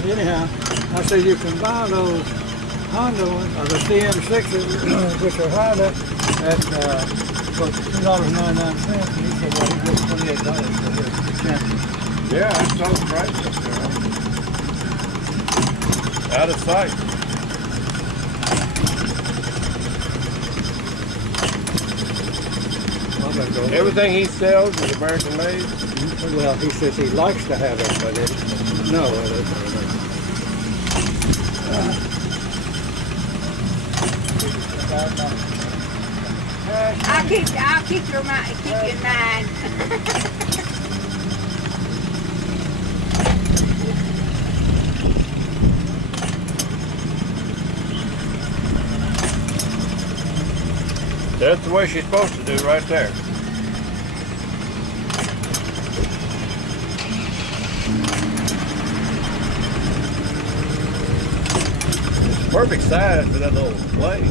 But anyhow, I said you can buy those Honda ones, or the CM6s, which are Honda, at for $2.99. And he said, well, he gets $28 for his champion. Yeah, I saw the price up there. Out of sight. I'm gonna go. Everything he sells is American made. Well, he says he likes to have it, but it, no. I'll keep your mind, keep you in mind. That's the way she's supposed to do right there. It's perfect size for that little blade.